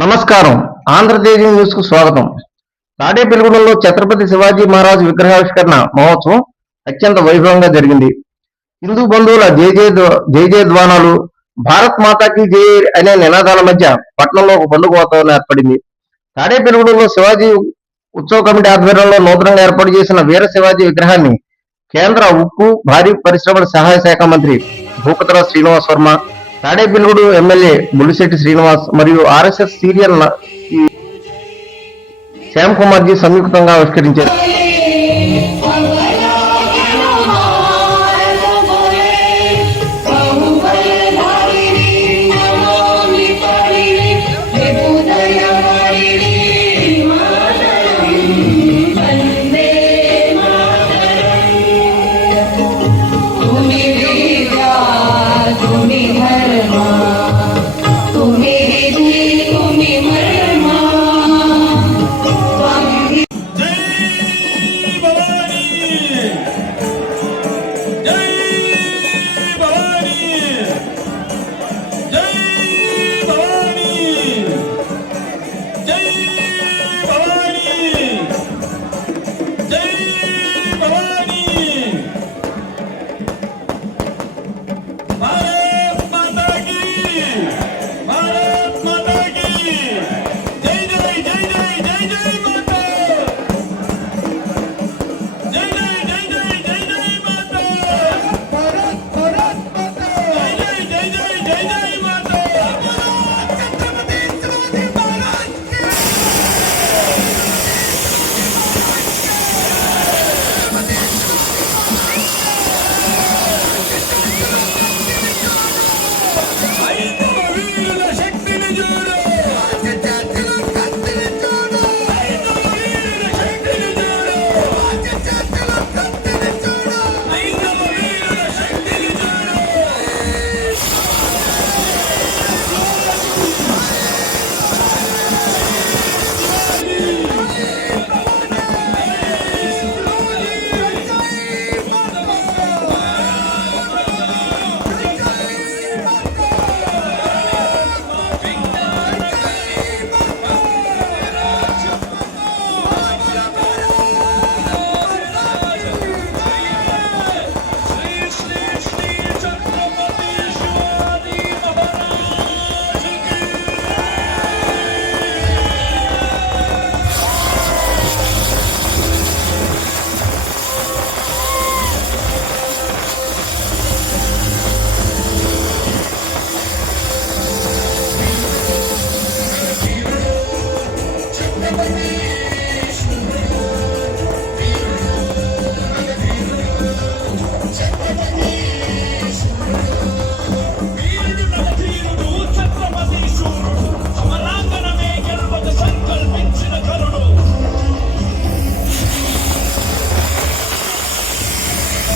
నమస్కారం. ఆంధ్రతేజీ న్యూస్ కు స్వాగతం. తాడేపల్లిగూడెంలో ఛత్రపతి శివాజీ మహారాజ్ విగ్రహావిష్కరణ మహోత్సవం అత్యంత వైభవంగా జరిగింది. హిందూ బంధువుల జయ ధ్వానాలు, భారత్ మాతాకి జై అనే నినాదాల మధ్య పట్టణంలో ఒక పండుగ వాతావరణం ఏర్పడింది. తాడేపల్లిగూడెంలో శివాజీ ఉత్సవ కమిటీ ఆధ్వర్యంలో నూతనంగా ఏర్పాటు చేసిన వీర శివాజీ విగ్రహాన్ని కేంద్ర ఉక్కు, భారీ పరిశ్రమల సహాయ శాఖ మంత్రి భూపతిరాజు శ్రీనివాస్ వర్మ, తాడేపల్లిగూడు ఎమ్మెల్యే బుల్లిశెట్టి శ్రీనివాస్ మరియు ఆర్ఎస్ఎస్ సీనియర్ శ్యామ్ కుమార్ జీ సంయుక్తంగా ఆవిష్కరించారు.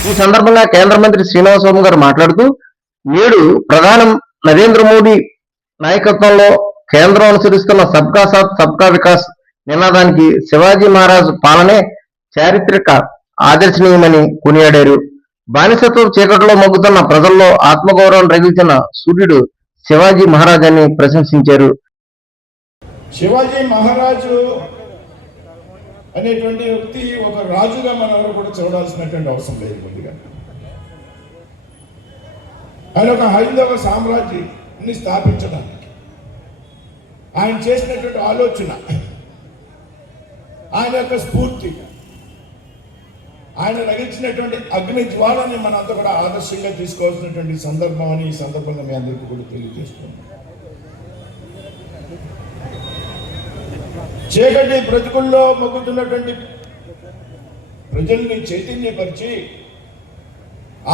ఈ సందర్భంగా కేంద్ర మంత్రి శ్రీనివాస్ వర్మ గారు మాట్లాడుతూ, నేడు ప్రధాని నరేంద్ర మోడీ నాయకత్వంలో కేంద్రం అనుసరిస్తున్న సబ్కా సాత్ సబ్కా వికాస్ నినాదానికి శివాజీ మహారాజ్ పాలనే చారిత్రక ఆదర్శనీయమని కొనియాడారు. బానిసత్వ చీకటిలో మగ్గుతున్న ప్రజల్లో ఆత్మగౌరవం రగిల్చిన సూర్యుడు శివాజీ మహారాజ్ అని ప్రశంసించారు. శివాజీ మహారాజు అనేటువంటి వ్యక్తి ఒక రాజుగా మనం కూడా చూడాల్సినటువంటి అవసరం లేదు. ముందుగా ఆయన ఒక హైందవ సామ్రాజ్యాన్ని స్థాపించడానికి ఆయన చేసినటువంటి ఆలోచన, ఆయన యొక్క స్ఫూర్తి, ఆయన రగించినటువంటి అగ్ని జ్వాలని మనంతా కూడా ఆదర్శంగా తీసుకోవాల్సినటువంటి సందర్భం అని ఈ సందర్భంగా మీ అందరికీ కూడా తెలియజేస్తున్నాం. చీకటి బ్రతుకుల్లో మొగ్గుతున్నటువంటి ప్రజల్ని చైతన్యపరిచి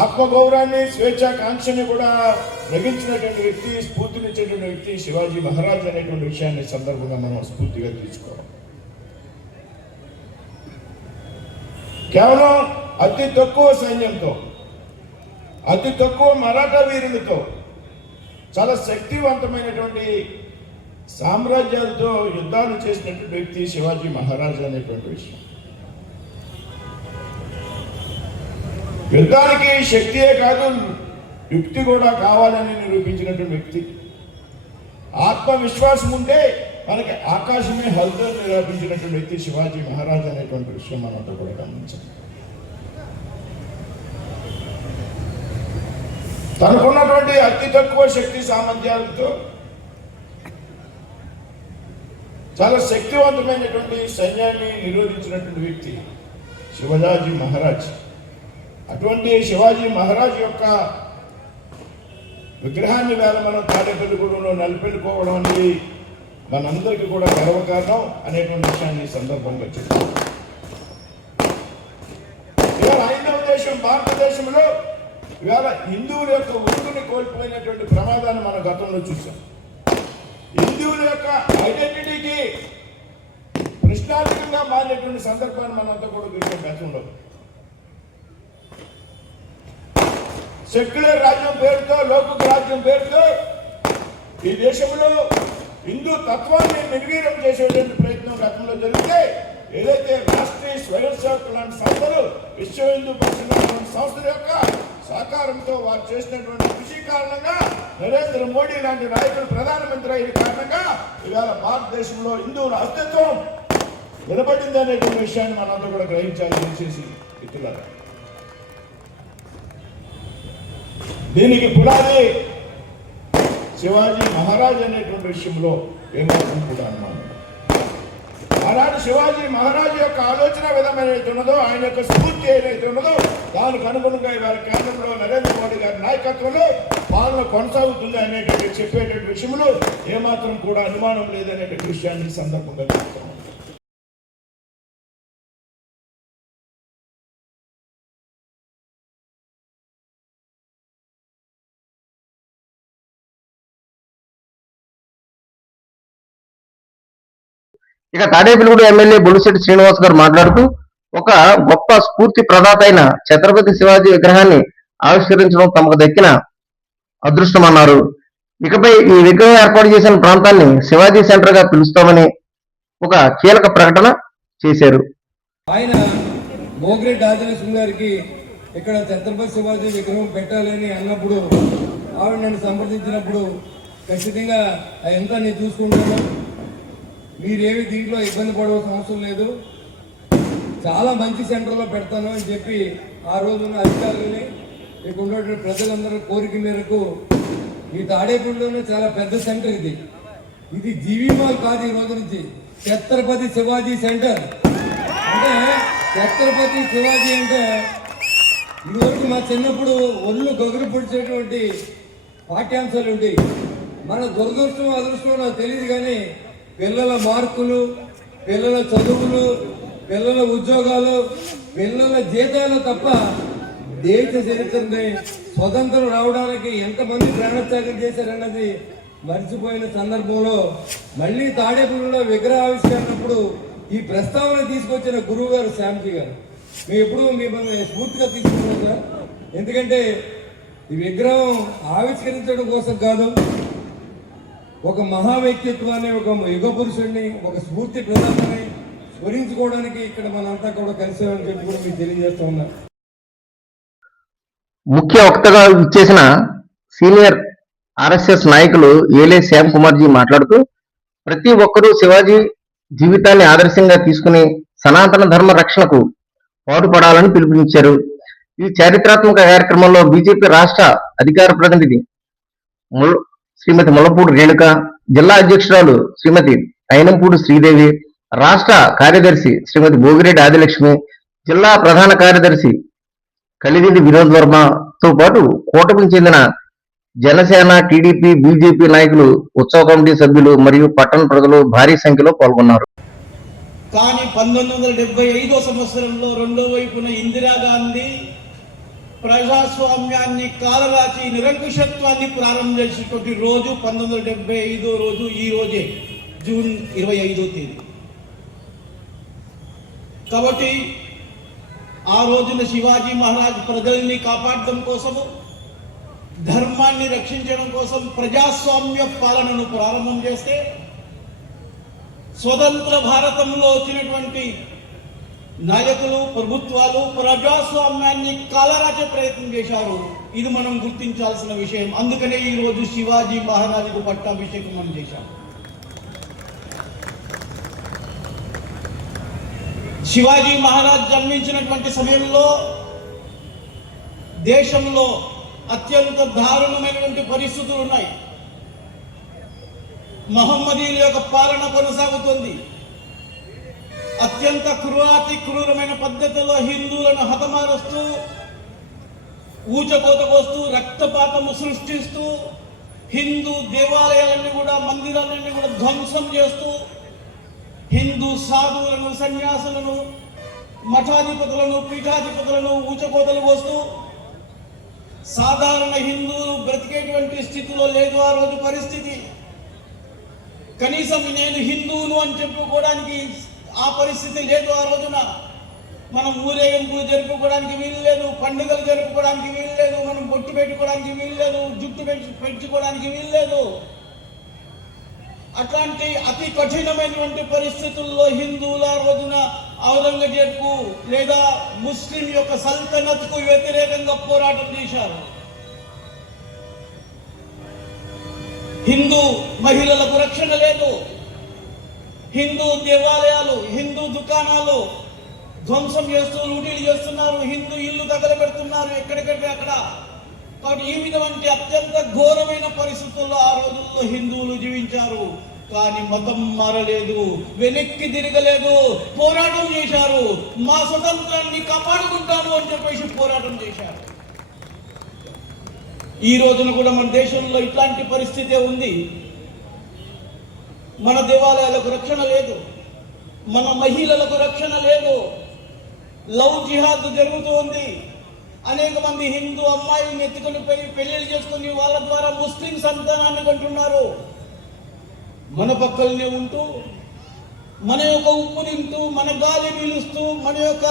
ఆత్మగౌరవాన్ని, స్వేచ్ఛాకాంక్షని కూడా రగించినటువంటి వ్యక్తి, స్ఫూర్తినిచ్చేటువంటి వ్యక్తి శివాజీ మహారాజ్ అనేటువంటి విషయాన్ని సందర్భంగా మనం స్ఫూర్తిగా తీసుకోవాలి. కేవలం అతి తక్కువ సైన్యంతో, అతి తక్కువ మరాఠా వీరులతో చాలా శక్తివంతమైనటువంటి సామ్రాజ్యాలతో యుద్ధాలు చేసినటువంటి వ్యక్తి శివాజీ మహారాజ్ అనేటువంటి విషయం. యుద్ధానికి శక్తియే కాదు, యుక్తి కూడా కావాలని నిరూపించినటువంటి వ్యక్తి. ఆత్మవిశ్వాసం ఉంటే మనకి ఆకాశమే హల్చల్ నిరూపించినటువంటి వ్యక్తి శివాజీ మహారాజ్ అనేటువంటి విషయం మనంతా కూడా గమనించాలి. తనకున్నటువంటి అతి తక్కువ శక్తి సామర్థ్యాలతో చాలా శక్తివంతమైనటువంటి సైన్యాన్ని నిరోధించినటువంటి వ్యక్తి శివాజీ మహారాజ్. అటువంటి శివాజీ మహారాజ్ యొక్క విగ్రహాన్ని వేళ మనం తాడేపల్లిగూడెంలో నెలకొల్పుకోవడం అనేది మనందరికీ కూడా గర్వకారణం అనేటువంటి విషయాన్ని సందర్భంగా చెప్తాం. ఇవాళ హైందవ దేశం భారతదేశంలో ఇవాళ హిందువుల యొక్క ఉనికిని కోల్పోయినటువంటి ప్రమాదాన్ని మన గతంలో చూసాం. హిందువుల యొక్క ఐడెంటిటీకి ప్రశ్నార్థకంగా మారినటువంటి సందర్భాన్ని మనంతా కూడా చూసాం గతంలో. సెక్యులర్ రాజ్యం పేరుతో, లౌకిక రాజ్యం పేరుతో ఈ దేశంలో హిందూ తత్వాన్ని నిర్వీర్యం చేసేటువంటి ప్రయత్నం గతంలో జరిగితే ఏదైతే రాష్ట్రీయ స్వయం సేవక్ లాంటి సంస్థలు, విశ్వ హిందూ పరిషత్ లాంటి సంస్థల యొక్క సహకారంతో వారు చేసినటువంటి కృషి కారణంగా నరేంద్ర మోడీ లాంటి నాయకులు ప్రధానమంత్రి అయిన కారణంగా ఇవాళ భారతదేశంలో హిందువుల అస్తిత్వం నిలబడింది అనేటువంటి విషయాన్ని మనంతా కూడా గ్రహించాలి. చేసి ఇస్తున్నారు. దీనికి పునాది శివాజీ మహారాజ్ అనేటువంటి విషయంలో ఏమాత్రం కూడా అనుమానం. ఆనాడు శివాజీ మహారాజు యొక్క ఆలోచన విధం ఏదైతే ఉన్నదో, ఆయన యొక్క స్ఫూర్తి ఏదైతే ఉన్నదో దానికి అనుగుణంగా ఇవాళ కేంద్రంలో నరేంద్ర మోడీ గారి నాయకత్వంలో పాలన కొనసాగుతుంది అనేటువంటి చెప్పేటువంటి విషయంలో ఏమాత్రం కూడా అనుమానం లేదనేటువంటి విషయాన్ని సందర్భంగా చెప్తాం. ఇక తాడేపల్లిగూడెం ఎమ్మెల్యే బొలిశెట్టి శ్రీనివాస్ గారు మాట్లాడుతూ ఒక గొప్ప స్ఫూర్తి ప్రదాత అయిన ఛత్రపతి శివాజీ విగ్రహాన్ని ఆవిష్కరించడం తమకు దక్కిన అదృష్టమన్నారు. ఇకపై ఈ విగ్రహం ఏర్పాటు చేసిన ప్రాంతాన్ని శివాజీ సెంటర్ గా పిలుస్తామని ఒక కీలక ప్రకటన చేశారు. ఆయన మోగిరెడ్డి ఆదిలక్ష్మి గారికి ఇక్కడ ఛత్రపతి శివాజీ విగ్రహం పెట్టాలని అన్నప్పుడు ఆవిడ నన్ను సంప్రదించినప్పుడు ఖచ్చితంగా అదంతా నేను చూసుకుంటాను, మీరేమి దీంట్లో ఇబ్బంది పడవలసిన అవసరం లేదు, చాలా మంచి సెంటర్లో పెడతాను అని చెప్పి ఆ రోజున అధికారులని ఇక్కడ ఉన్నటువంటి ప్రజలందరూ కోరిక మేరకు ఈ తాడేపల్లిలోనే చాలా పెద్ద సెంటర్ ఇది జీవీ మాల్ కాదు. ఈ రోజు నుంచి ఛత్రపతి శివాజీ సెంటర్. అంటే ఛత్రపతి శివాజీ అంటే ఇదివరకు మా చిన్నప్పుడు ఒళ్ళు గొగురు పొడిచేటువంటి పాఠ్యాంశాలు ఉండేవి. మన దురదృష్టం అదృష్టం నాకు తెలియదు, కానీ పిల్లల మార్కులు, పిల్లల చదువులు, పిల్లల ఉద్యోగాలు, పిల్లల జీతాలు తప్ప దేశ చరిత్రని స్వతంత్రం రావడానికి ఎంతమంది ప్రాణత్యాగం చేశారన్నది మర్చిపోయిన సందర్భంలో మళ్ళీ తాడేపల్లిలో విగ్రహావిష్కరణప్పుడు ఈ ప్రస్తావన తీసుకొచ్చిన గురువు గారు శ్యామ్జీ గారు మేము ఎప్పుడు మిమ్మల్ని స్ఫూర్తిగా తీసుకున్నాం సార్. ఎందుకంటే ఈ విగ్రహం ఆవిష్కరించడం కోసం కాదు, ఒక మహా వ్యక్తిత్వాన్ని, ఒక యుగ పురుషుడిని, ఒక స్ఫూర్తి ప్రదాతని స్మరించుకోవడానికి ఇక్కడ మనంతా కూడా కలిసామని చెప్పి కూడా మీకు తెలియజేస్తూ ఉన్నా. ముఖ్య వక్తగా ఇచ్చేసిన సీనియర్ ఆర్ఎస్ఎస్ నాయకులు ఏలే శ్యామ్ కుమార్జీ మాట్లాడుతూ ప్రతి ఒక్కరూ శివాజీ జీవితాన్ని ఆదర్శంగా తీసుకుని సనాతన ధర్మ రక్షణకు పాటుపడాలని పిలుపునిచ్చారు. ఈ చారిత్రాత్మక కార్యక్రమంలో బీజేపీ రాష్ట్ర అధికార ప్రతినిధి శ్రీమతి ముల్లపూడి రేణుక, జిల్లా అధ్యక్షురాలు శ్రీమతి అయినంపూడి శ్రీదేవి, రాష్ట్ర కార్యదర్శి శ్రీమతి భోగిరెడ్డి ఆదిలక్ష్మి, జిల్లా ప్రధాన కార్యదర్శి కలిగిది వినోద్ వర్మతో పాటు కూటమికి చెందిన జనసేన, టీడీపీ, బీజేపీ నాయకులు, ఉత్సవ కమిటీ సభ్యులు మరియు పట్టణ ప్రజలు భారీ సంఖ్యలో పాల్గొన్నారు. కానీ 1975 సంవత్సరంలో రెండో వైపున ఇందిరాగాంధీ ప్రజాస్వామ్యాన్ని కాలరాచి నిరంకుశత్వాన్ని ప్రారంభం చేసినటువంటి రోజు 1975 రోజు, ఈ రోజే జూన్ 25వ తేదీ. కాబట్టి ఆ రోజున శివాజీ మహారాజ్ ప్రజల్ని కాపాడడం కోసము, ధర్మాన్ని రక్షించడం కోసం ప్రజాస్వామ్య పాలనను ప్రారంభం చేస్తే స్వతంత్ర భారతంలో వచ్చినటువంటి నాయకులు, ప్రభుత్వాలు ప్రజాస్వామ్యాన్ని కాలరాచే ప్రయత్నం చేశారు. ఇది మనం గుర్తించాల్సిన విషయం. అందుకనే ఈ రోజు శివాజీ మహారాజుకు పట్టాభిషేకం మనం చేశాం. శివాజీ మహారాజ్ జన్మించినటువంటి సమయంలో దేశంలో అత్యంత దారుణమైనటువంటి పరిస్థితులు ఉన్నాయి. మహమ్మదీయుల యొక్క పాలన కొనసాగుతుంది. అత్యంత క్రూరమైన పద్ధతిలో హిందువులను హతమారుస్తూ, ఊచకోతకొస్తూ, రక్తపాతము సృష్టిస్తూ, హిందూ దేవాలయాలన్నీ కూడా, మందిరాలన్నీ కూడా ధ్వంసం చేస్తూ, హిందూ సాధువులను, సన్యాసులను, మఠాధిపతులను, పీఠాధిపతులను ఊచకోతలు పోస్తూ, సాధారణ హిందువులు బ్రతికేటువంటి స్థితిలో లేదు ఆ రోజు పరిస్థితి. కనీసం నేను హిందువును అని చెప్పుకోవడానికి ఆ పరిస్థితి లేదు ఆ రోజున. మనం ఊరేగింపులు జరుపుకోవడానికి వీలు లేదు, పండుగలు జరుపుకోవడానికి వీలు లేదు, మనం బొట్టు పెట్టుకోవడానికి వీలు లేదు, జుట్టు పెంచుకోవడానికి వీలు లేదు. అట్లాంటి అతి కఠినమైనటువంటి పరిస్థితుల్లో హిందువుల రోజున ఔరంగజేబ్కు లేదా ముస్లిం యొక్క సల్తనత్కు వ్యతిరేకంగా పోరాటం చేశారు. హిందూ మహిళలకు రక్షణ లేదు, హిందూ దేవాలయాలు, హిందూ దుకాణాలు ధ్వంసం చేస్తూ లూటీలు చేస్తున్నారు, హిందూ ఇల్లు తగలబెడుతున్నారు ఎక్కడికంటే అక్కడ. కాబట్టి ఈ విధమైన అత్యంత ఘోరమైన పరిస్థితుల్లో ఆ రోజుల్లో హిందువులు జీవించారు. కానీ మతం మారలేదు, వెనక్కి తిరగలేదు, పోరాటం చేశారు. మా స్వతంత్రాన్ని కాపాడుకుంటాము అని చెప్పేసి పోరాటం చేశారు. ఈ రోజున కూడా మన దేశంలో ఇట్లాంటి పరిస్థితే ఉంది. మన దేవాలయాలకు రక్షణ లేదు, మన మహిళలకు రక్షణ లేదు, లవ్ జిహాద్ జరుగుతూ ఉంది. అనేక మంది హిందూ అమ్మాయిలను ఎత్తుకొని పోయి పెళ్లిళ్ళు చేసుకుని వాళ్ళ ద్వారా ముస్లిం సంతానాన్ని కంటున్నారు. మన పక్కలనే ఉంటూ, మన యొక్క ఉప్పు తింటూ, మన గాలి పీలుస్తూ, మన యొక్క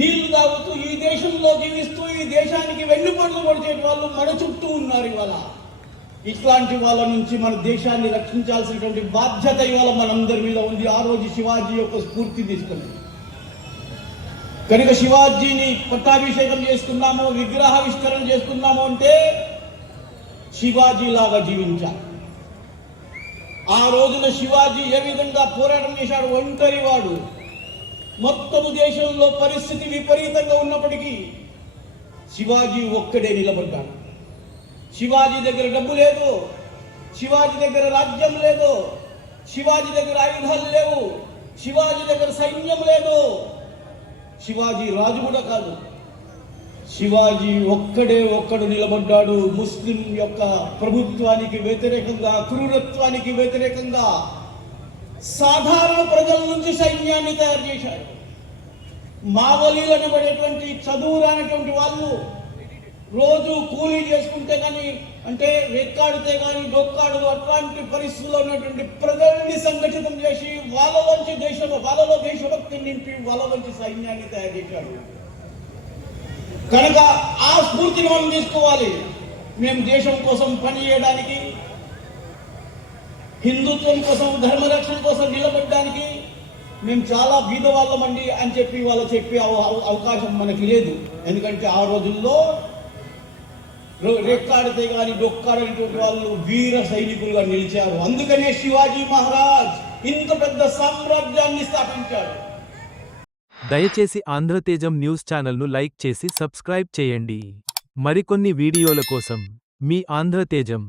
నీళ్లు తాగుతూ, ఈ దేశంలో జీవిస్తూ, ఈ దేశానికి వెన్నుపడులు పడిచే వాళ్ళు మన చుట్టూ ఉన్నారు. ఇవాళ ఇట్లాంటి వాళ్ళ నుంచి మన దేశాన్ని రక్షించాల్సినటువంటి బాధ్యత ఇవాళ మనందరి మీద ఉంది. ఆ రోజు శివాజీ యొక్క స్ఫూర్తి తీసుకుని కనుక శివాజీని పట్టాభిషేకం చేసుకున్నాము, విగ్రహావిష్కరణ చేసుకున్నాము అంటే శివాజీ లాగా జీవించాలి. ఆ రోజున శివాజీ ఏ విధంగా పోరాటం చేశాడు, ఒంటరి వాడు. మొత్తము దేశంలో పరిస్థితి విపరీతంగా ఉన్నప్పటికీ శివాజీ ఒక్కడే నిలబడ్డాడు. శివాజీ దగ్గర డబ్బు లేదు, శివాజీ దగ్గర రాజ్యం లేదు, శివాజీ దగ్గర ఆయుధాలు లేవు, శివాజీ దగ్గర సైన్యం లేదు, శివాజీ రాజు కూడా కాదు. శివాజీ ఒక్కడు నిలబడ్డాడు. ముస్లిం యొక్క ప్రభుత్వానికి వ్యతిరేకంగా, క్రూరత్వానికి వ్యతిరేకంగా సాధారణ ప్రజల నుంచి సైన్యాన్ని తయారు చేశాడు. మావలీలు అనబడేటువంటి చదువు రానటువంటి వాళ్ళు రోజు కూలీ చేసుకుంటే కానీ, అంటే రెక్కాడితే కానీ డొక్కాడు, అట్లాంటి పరిస్థితుల్లో ఉన్నటువంటి ప్రజల్ని సంఘటితం చేసి వాళ్ళలో దేశభక్తిని నింపి వాళ్ళలోంచి సైన్యాన్ని తయారు చేశాడు. కనుక ఆ స్ఫూర్తిని మనం తీసుకోవాలి. మేము దేశం కోసం పని చేయడానికి, హిందుత్వం కోసం, ధర్మరక్షణ కోసం నిలబడడానికి మేము చాలా బీదవాళ్ళమండి అని చెప్పి వాళ్ళు చెప్పే అవకాశం మనకి లేదు. ఎందుకంటే ఆ రోజుల్లో రెక్కాడితే కానీ డొక్కాడేటువంటి వాళ్ళు వీర సైనికులుగా నిలిచారు. అందుకనే శివాజీ మహారాజ్ ఇంత పెద్ద సామ్రాజ్యాన్ని స్థాపించాడు. దయచేసి ఆంధ్రతేజం న్యూస్ ఛానల్ను లైక్ చేసి సబ్స్క్రైబ్ చేయండి. మరికొన్ని వీడియోల కోసం మీ ఆంధ్రతేజం